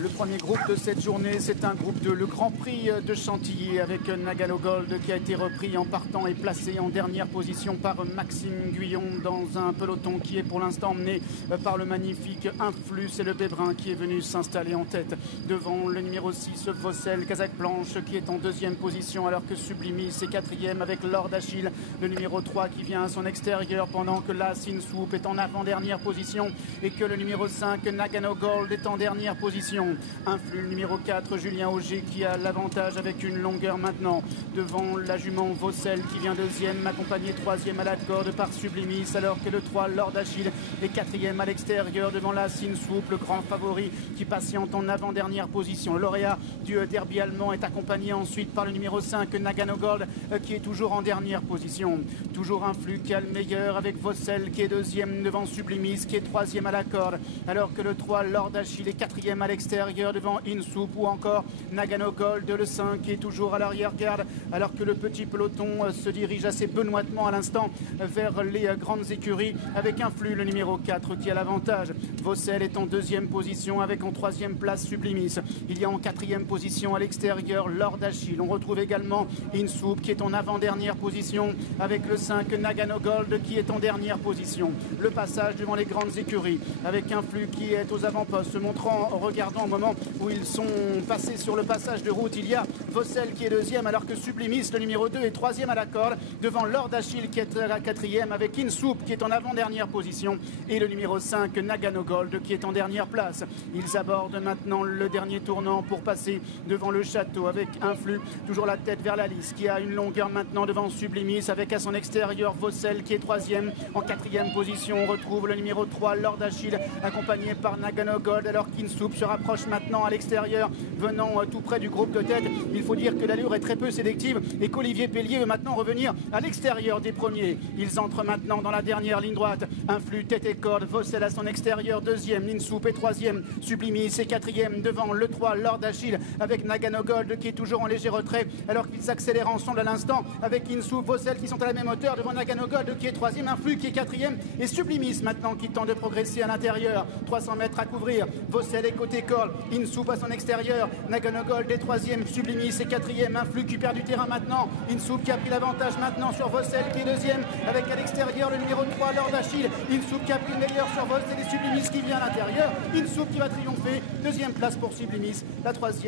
Le premier groupe de cette journée, c'est un groupe de le Grand Prix de Chantilly avec Nagano Gold qui a été repris en partant et placé en dernière position par Maxime Guyon dans un peloton qui est pour l'instant mené par le magnifique Influx et le Bébrin qui est venu s'installer en tête devant le numéro 6 Vossel Kazakh Blanche qui est en deuxième position alors que Sublimis est quatrième avec Lord Achille, le numéro 3 qui vient à son extérieur pendant que la Sinswoop est en avant-dernière position et que le numéro 5 Nagano Gold est en dernière position. Influx le numéro 4 Julien Auger qui a l'avantage avec une longueur maintenant devant la jument Vossel qui vient deuxième, accompagné troisième à la corde par Sublimis alors que le 3 Lord Achille est quatrième à l'extérieur devant la Sinswoop, le grand favori qui patiente en avant-dernière position. Le lauréat du derby allemand est accompagné ensuite par le numéro 5 Nagano Gold qui est toujours en dernière position. Toujours Influx qui a le meilleur avec Vossel qui est deuxième devant Sublimis qui est troisième à la corde alors que le 3 Lord Achille est quatrième à l'extérieur devant Insoup ou encore Nagano Gold le 5 qui est toujours à l'arrière-garde alors que le petit peloton se dirige assez benoîtement à l'instant vers les grandes écuries avec Influx le numéro 4 qui a l'avantage. Vossel est en deuxième position avec en troisième place Sublimis. Il y a en quatrième position à l'extérieur Lord Achille. On retrouve également Insoup qui est en avant-dernière position avec le 5 Nagano Gold qui est en dernière position. Le passage devant les grandes écuries avec Influx qui est aux avant-postes se montrant en regardant au moment où ils sont passés sur le passage de route. Il y a Vossel qui est deuxième alors que Sublimis le numéro 2 est troisième à la corde devant Lord Achille qui est à la quatrième avec Insoup qui est en avant-dernière position et le numéro 5 Nagano Gold qui est en dernière place. Ils abordent maintenant le dernier tournant pour passer devant le château avec Influx toujours la tête vers la lisse qui a une longueur maintenant devant Sublimis avec à son extérieur Vossel qui est troisième. En quatrième position on retrouve le numéro 3 Lord Achille accompagné par Nagano Gold alors qu'Insoup se rapproche maintenant à l'extérieur venant tout près du groupe de tête. Il faut dire que l'allure est très peu sélective et qu'Olivier Pellier veut maintenant revenir à l'extérieur des premiers. Ils entrent maintenant dans la dernière ligne droite. Influx tête et corde, Vossel à son extérieur deuxième, Insoup est troisième, Sublimis est quatrième devant le 3 Lord Achille avec Nagano Gold qui est toujours en léger retrait alors qu'ils s'accélèrent ensemble à l'instant avec Insoup, Vossel qui sont à la même hauteur devant Nagano Gold qui est troisième, Influx qui est quatrième et Sublimis maintenant qui tente de progresser à l'intérieur. 300 mètres à couvrir, Vossel est côté corde, Insoup à son extérieur, Nagano Gold est troisième, Sublimis est quatrième, Influx qui perd du terrain maintenant, Insoup qui a pris l'avantage maintenant sur Vossel qui est deuxième avec à l'extérieur le numéro 3 Lord Achille, Insoup qui a pris le meilleur sur Vossel et Sublimis qui vient à l'intérieur, Insoup qui va triompher, deuxième place pour Sublimis, la troisième